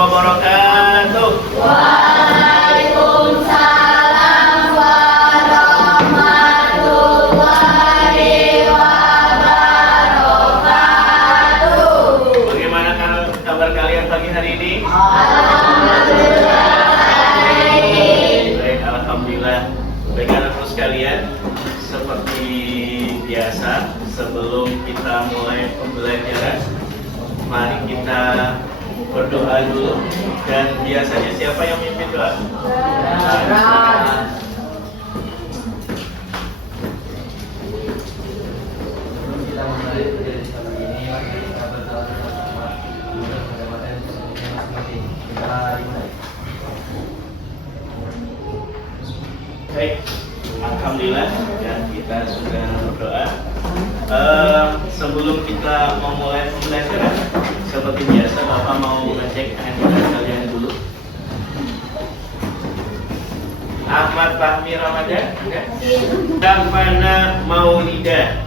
wabarakatuh. Waalaikumsalam warahmatullahi wabarakatuh. Bagaimana kabar kalian pagi hari ini? Alhamdulillah. Baik, alhamdulillah. Baik anak-anak sekalian, seperti biasa sebelum kita mulai pembelajaran, mari kita berdoa dulu. Dan biasanya siapa yang mimpin doa? Sebelum kita mulai menjadi sahabat ini, kita berdoa bersama-sama juga pendapatan sesungguhnya masing-masing. Kita dimulai. Baik, alhamdulillah ya, kita sudah berdoa. Sebelum kita memulai pembelajaran, seperti biasa Bapak mau ngecek handphone kalian dulu. Ahmad Fahmi Ramadan, Dafana Maulidah.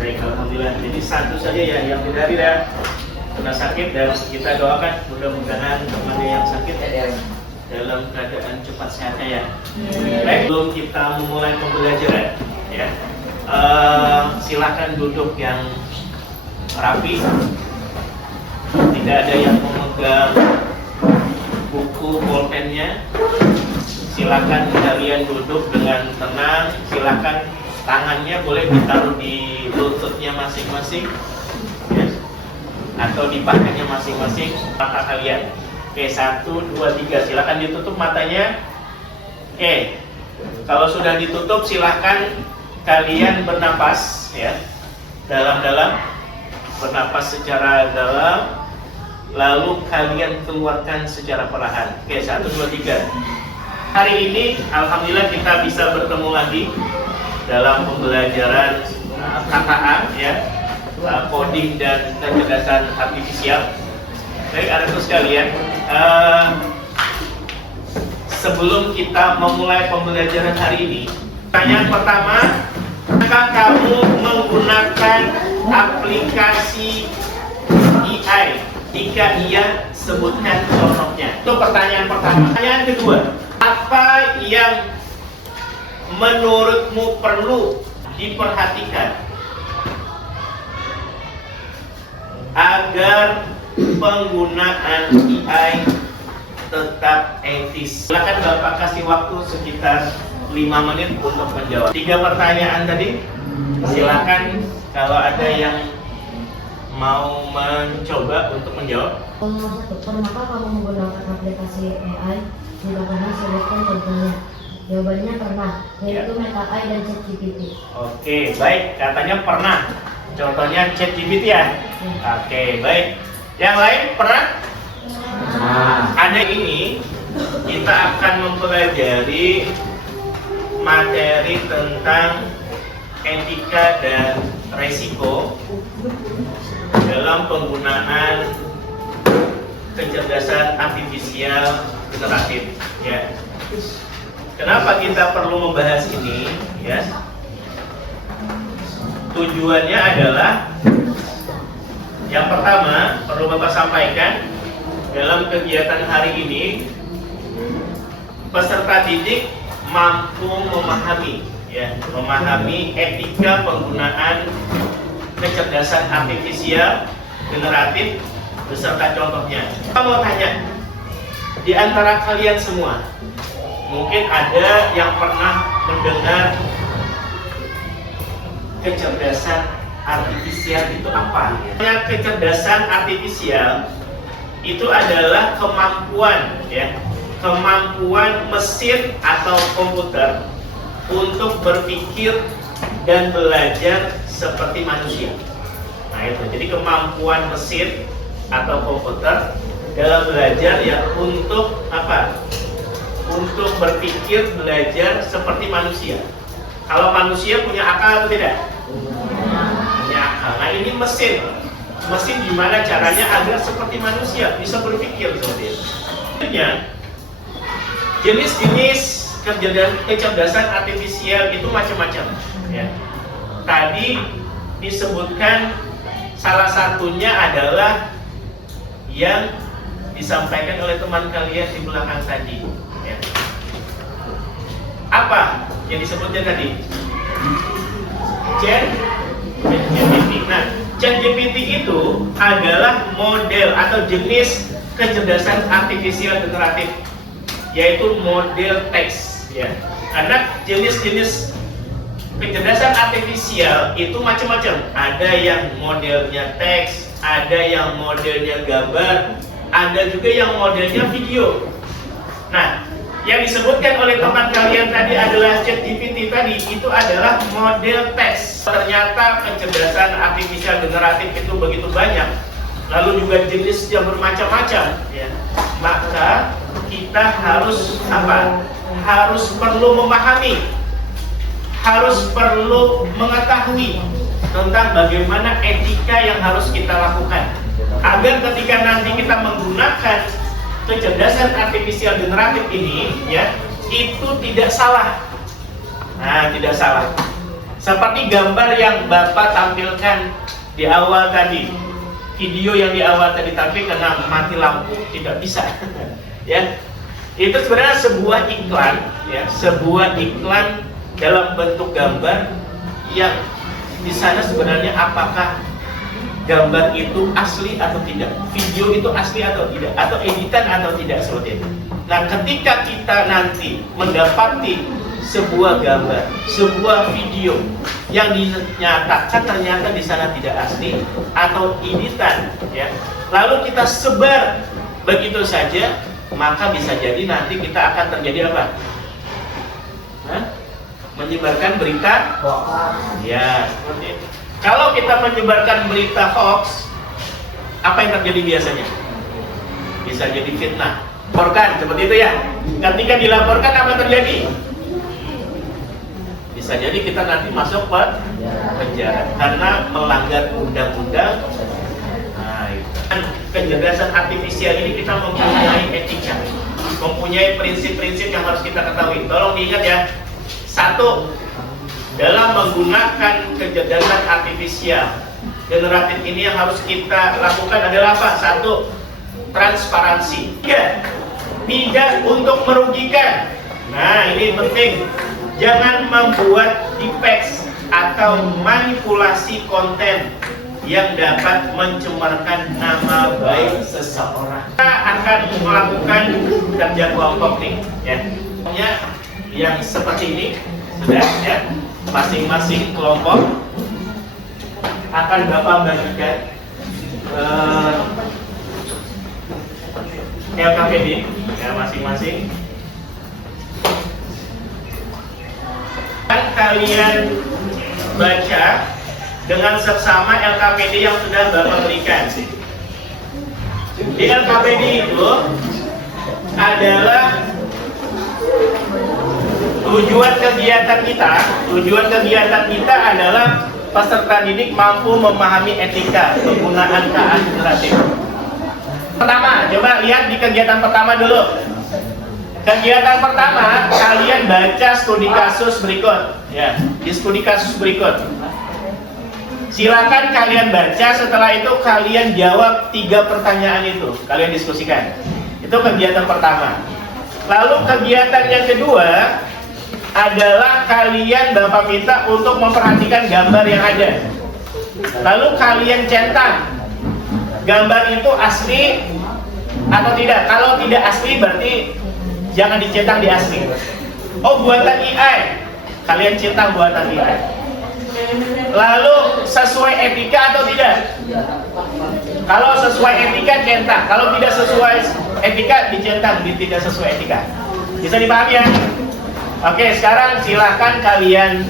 Baik, alhamdulillah. Jadi satu saja ya yang tidak kena sakit, dan kita doakan mudah-mudahan temannya yang sakit dalam keadaan cepat sehatnya ya. Baik, sebelum kita memulai pembelajaran ya, silakan duduk yang rapi, tidak ada yang memegang buku pulpennya. Silakan kalian duduk dengan tenang. Silakan tangannya boleh ditaruh di lututnya masing-masing ya, atau di pahanya masing-masing. Mata kalian, oke, 1, 2, 3, silakan ditutup matanya. Oke, kalau sudah ditutup silakan kalian bernapas ya, dalam-dalam, bernapas secara dalam, lalu kalian keluarkan secara perlahan. Oke, 1, 2, 3. Hari ini alhamdulillah kita bisa bertemu lagi dalam pembelajaran KKA ya, coding dan kecerdasan artifisial. Baik anak-anak sekalian, sebelum kita memulai pembelajaran hari ini, pertanyaan pertama, apakah kamu menggunakan aplikasi AI? Jika iya, sebutkan contohnya. Itu pertanyaan pertama. Pertanyaan kedua, apa yang menurutmu perlu diperhatikan agar penggunaan AI tetap etis? Silakan Bapak kasih waktu sekitar 5 menit untuk menjawab 3 pertanyaan tadi. Silakan kalau ada yang mau mencoba untuk menjawab. Pernahkah kamu menggunakan aplikasi AI? Jika pernah, sebutkan contohnya. Jawabannya pernah, yaitu Meta AI dan ChatGPT. Oke, baik. Katanya pernah. Contohnya ChatGPT ya? Oke, baik. Yang lain pernah? Ada ini, kita akan mempelajari materi tentang etika dan resiko dalam penggunaan kecerdasan artifisial generatif ya. Kenapa kita perlu membahas ini ya? Tujuannya adalah yang pertama, perlu Bapak sampaikan dalam kegiatan hari ini, peserta didik mampu memahami ya, memahami etika penggunaan kecerdasan artifisial generatif beserta contohnya. Saya mau tanya, di antara kalian semua, mungkin ada yang pernah mendengar kecerdasan artifisial itu apa? Kecerdasan artifisial itu adalah kemampuan ya, kemampuan mesin atau komputer untuk berpikir dan belajar seperti manusia. Nah itu, jadi kemampuan mesin atau komputer dalam belajar ya, untuk apa? Untuk berpikir, belajar seperti manusia. Kalau manusia punya akal atau tidak? Punya akal. Nah ini mesin. Mesin gimana caranya agar seperti manusia, bisa berpikir seperti itu. Jenis-jenis kecerdasan artifisial itu macam-macam ya. Tadi disebutkan salah satunya adalah yang disampaikan oleh teman kalian di belakang tadi. Ya. Apa yang disebutnya tadi? ChatGPT. Nah, ChatGPT itu adalah model atau jenis kecerdasan artifisial generatif, yaitu model teks. Ya. Karena jenis-jenis kecerdasan artifisial itu macam-macam. Ada yang modelnya teks, ada yang modelnya gambar, ada juga yang modelnya video. Nah, yang disebutkan oleh teman kalian tadi adalah ChatGPT tadi, itu adalah model teks. Ternyata kecerdasan artifisial generatif itu begitu banyak, lalu juga jenis yang bermacam-macam, ya. Maka kita harus apa? Harus perlu memahami, harus perlu mengetahui tentang bagaimana etika yang harus kita lakukan, agar ketika nanti kita menggunakan kecerdasan artifisial generatif ini, ya, itu tidak salah. Nah, tidak salah. Seperti gambar yang Bapak tampilkan di awal tadi, video yang di awal tadi, tapi karena mati lampu tidak bisa. Ya, itu sebenarnya sebuah iklan, ya, sebuah iklan dalam bentuk gambar yang di sana sebenarnya apakah gambar itu asli atau tidak, video itu asli atau tidak, atau editan atau tidak, seperti itu. Nah, ketika kita nanti mendapati sebuah gambar, sebuah video yang dinyatakan ternyata di sana tidak asli atau editan, ya, lalu kita sebar begitu saja, maka bisa jadi nanti kita akan terjadi apa? Menyebarkan berita hoax. Ya, seperti itu. Kalau kita menyebarkan berita hoax, apa yang terjadi biasanya? Bisa jadi fitnah. Laporkan, seperti itu ya. Ketika dilaporkan apa terjadi? Bisa jadi kita nanti masuk penjara karena melanggar undang-undang. Nah, itu. Kecerdasan artifisial ini kita mempunyai etika, mempunyai prinsip-prinsip yang harus kita ketahui. Tolong diingat ya. Satu, dalam menggunakan kecerdasan artifisial generatif ini yang harus kita lakukan adalah apa? Satu, transparansi. Tiga, tidak untuk merugikan. Nah, ini penting. Jangan membuat deepfake atau manipulasi konten yang dapat mencemarkan nama baik seseorang. Kita akan melakukan kerja kelompok nih, ya. Yang seperti ini sudah, ya. Masing-masing kelompok akan Bapak bagikan LKPD, ya, masing-masing. Dan kalian baca dengan seksama LKPD yang sudah Bapak berikan. Di LKPD itu adalah tujuan kegiatan kita adalah peserta didik mampu memahami etika penggunaan KA generatif. Pertama, coba lihat di kegiatan pertama dulu. Kegiatan pertama, kalian baca studi kasus berikut. Ya, di studi kasus berikut. Silakan kalian baca, setelah itu kalian jawab 3 pertanyaan itu. Kalian diskusikan. Itu kegiatan pertama. Lalu kegiatan yang kedua adalah kalian Bapak minta untuk memperhatikan gambar yang ada. Lalu kalian centang gambar itu asli atau tidak. Kalau tidak asli berarti jangan dicetak di asli. Oh, buatan AI, kalian centang buatan AI. Lalu sesuai etika atau tidak? Kalau sesuai etika centang, kalau tidak sesuai etika dicentang, tidak sesuai etika. Bisa dipahami ya? Oke, sekarang silahkan kalian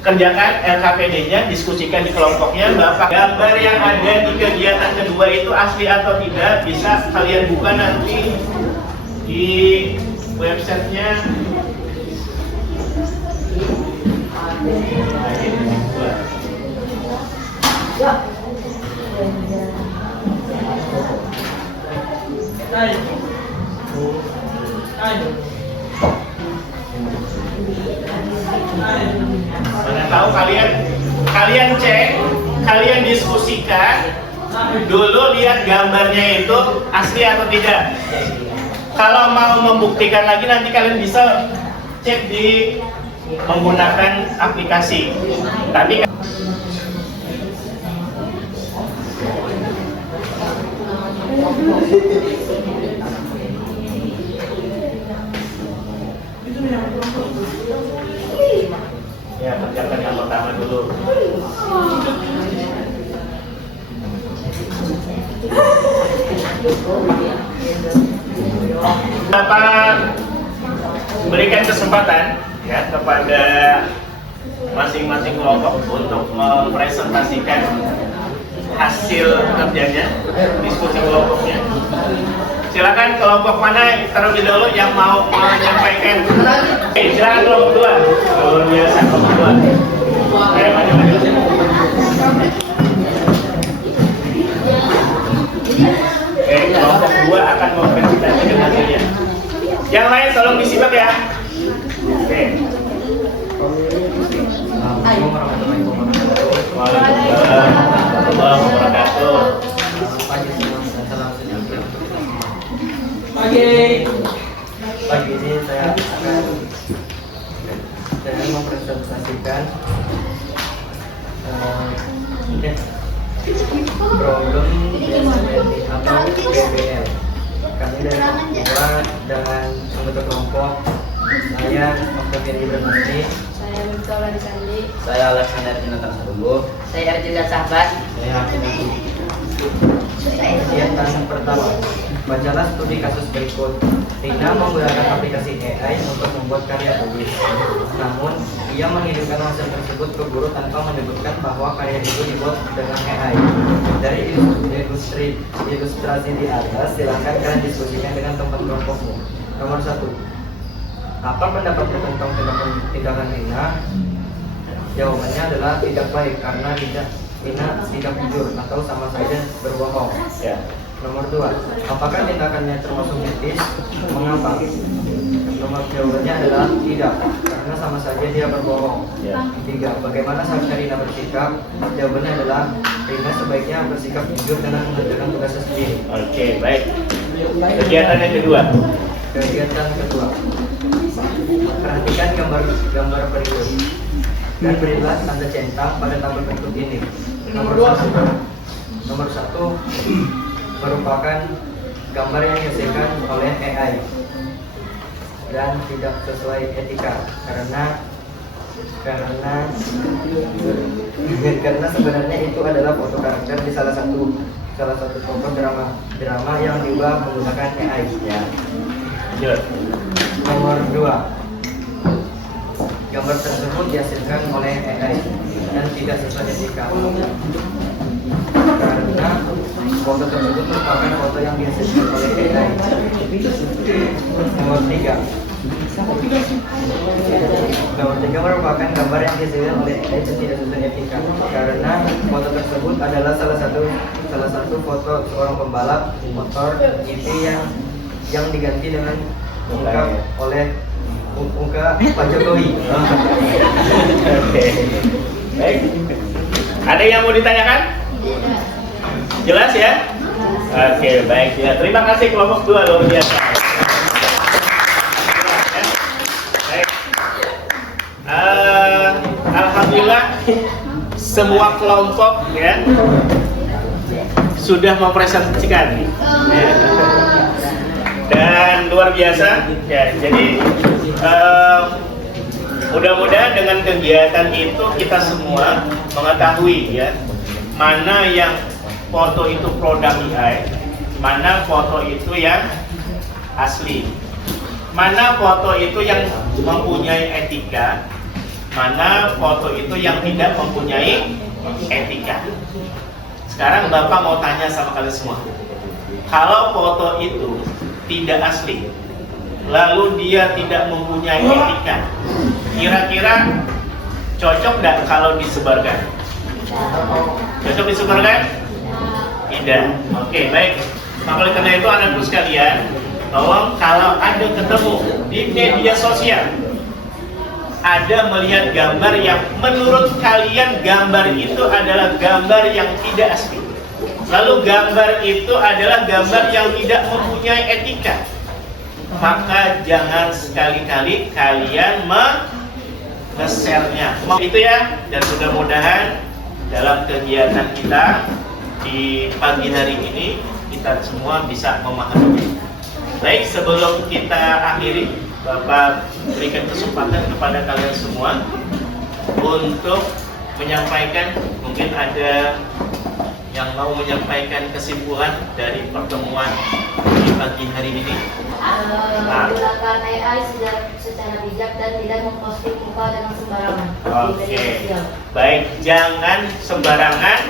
kerjakan LKPD-nya, diskusikan di kelompoknya. Bapak, gambar yang ada di kegiatan kedua itu asli atau tidak, bisa kalian buka nanti di websitenya. Mana tahu kalian cek, kalian diskusikan dulu lihat gambarnya itu asli atau tidak. Kalau mau membuktikan lagi nanti kalian bisa cek di menggunakan aplikasi. Tapi ya, kerjakan yang pertama dulu. Bapak berikan kesempatan ya kepada masing-masing kelompok untuk mempresentasikan hasil kerjanya, diskusi kelompoknya. Silakan kelompok mana terlebih dahulu yang mau menyampaikan. Silakan kelompok dua. Luar biasa kelompok dua. Ayo maju. Kelompok dua akan mempresentasikan hasilnya. Yang lain tolong disimak ya. Oke. Assalamualaikum warahmatullahi wabarakatuh. Waalaikumsalam warahmatullahi wabarakatuh. Pagi semua dan salam sejahtera. Pagi ini saya mempresentasikan problem BSMNI atau BBL. Kami dari kelompok dan anggota kelompok saya Oktavian Ibrahimani, Saya Victoria Disandi. saya Alexander Jonathan Sarunggo, Saya Arjuna Sahabat. saya Hakim Agung. Kegiatan pertama, bacalah studi kasus berikut. Rina menggunakan aplikasi AI untuk membuat karya tulis. Namun, ia mengirimkan hasil tersebut ke guru tanpa menyebutkan bahwa karya itu dibuat dengan AI. Dari ilustrasi di atas, silakan kalian diskusikan dengan teman kelompokmu. Nomor 1. Apa pendapatmu tentang tindakan Rina? Jawabannya adalah tidak baik karena Rina tidak jujur atau sama saja berbohong. Ya. Nomor 2, apakah tindakannya termasuk etis? Mengapa? Nomor jawabannya adalah tidak, karena sama saja dia berbohong. Ya. 3, bagaimana seharusnya Rina bersikap? Jawabannya adalah Rina sebaiknya bersikap jujur dan mengerjakan tugasnya sendiri. Oke, baik. Kegiatan yang kedua. Kegiatan kedua, perhatikan gambar berikut dan berilah tanda centang pada tabel berikut ini. Nomor 1 merupakan gambar yang dihasilkan oleh AI dan tidak sesuai etika karena sebenarnya itu adalah foto karakter di salah satu tokoh drama yang diubah menggunakan AI. Ya. Lanjut. Nomor 2, gambar tersebut dihasilkan oleh AI dan tidak sesuai etika karena foto tersebut merupakan foto yang dihasilkan oleh AI. Nomor 3 merupakan gambar yang dihasilkan oleh AI dan tidak sesuai etika karena foto tersebut adalah salah satu foto seorang pembalap motor GP yang diganti dengan muka Pak Jokowi. Oke. Baik. Ada yang mau ditanyakan? Jelas ya? Oke, baik ya. Terima kasih kelompok 2 luar biasa. Baik. Alhamdulillah semua kelompok ya sudah mempresentasikan. Ya. Dan luar biasa ya. Jadi mudah-mudahan dengan kegiatan itu kita semua mengetahui ya mana yang foto itu produk AI, mana foto itu yang asli, mana foto itu yang mempunyai etika, mana foto itu yang tidak mempunyai etika. Sekarang Bapak mau tanya sama kalian semua, kalau foto itu tidak asli, lalu dia tidak mempunyai etika, kira-kira cocok nggak kalau disebarkan? Cocok disebarkan? Tidak. Oke, baik. Maka oleh karena itu anak-anak sekalian, tolong kalau ada ketemu di media sosial, ada melihat gambar yang menurut kalian gambar itu adalah gambar yang tidak asli, Lalu gambar itu adalah gambar yang tidak mempunyai etika. Maka jangan sekali-kali kalian nge-share-nya. Itu ya, dan mudah-mudahan dalam kegiatan kita di pagi hari ini kita semua bisa memahami. Baik, sebelum kita akhiri, Bapak berikan kesempatan kepada kalian semua untuk menyampaikan, mungkin ada yang mau menyampaikan kesimpulan dari pertemuan di pagi hari ini. Menggunakan AI secara bijak dan tidak memposting muka dengan sembarangan di media Oke, sosial. baik, jangan sembarangan,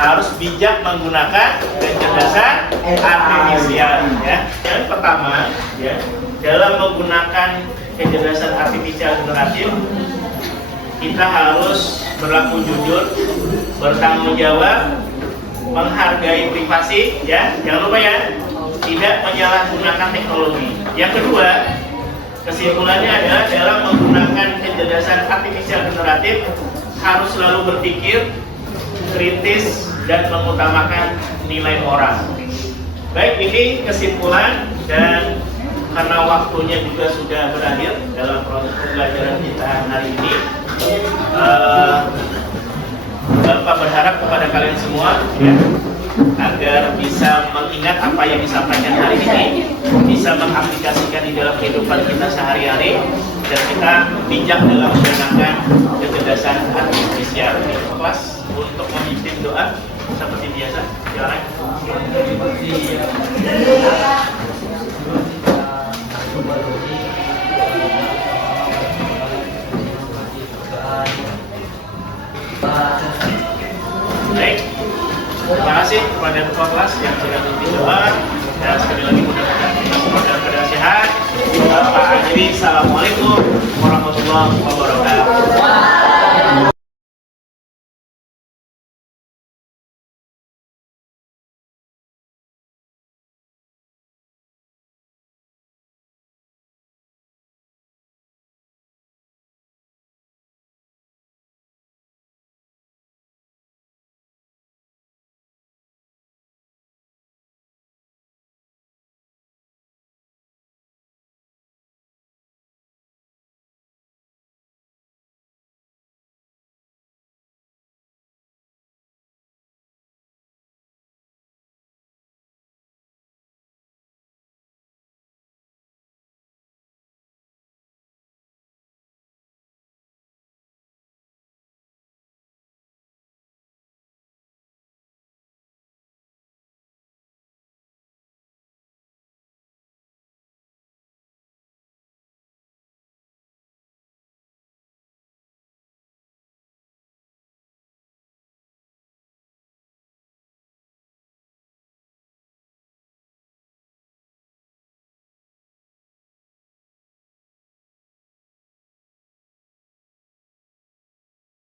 harus bijak menggunakan kecerdasan artifisial. Ya, yang pertama, ya, dalam menggunakan kecerdasan artifisial generatif, kita harus berlaku jujur, bertanggung jawab, menghargai privasi, ya, jangan lupa ya, tidak menyalahgunakan teknologi. Yang kedua, kesimpulannya adalah dalam menggunakan kecerdasan artifisial generatif harus selalu berpikir kritis dan mengutamakan nilai moral. Baik, ini kesimpulan, dan karena waktunya juga sudah berakhir dalam proses pembelajaran kita hari ini, Bapak berharap kepada kalian semua, ya, agar bisa mengingat apa yang disampaikan hari ini, bisa mengaplikasikan di dalam kehidupan kita sehari-hari, dan kita bijak dalam menggunakan kecerdasan artifisial. Kelas untuk memimpin doa seperti biasa, silakan.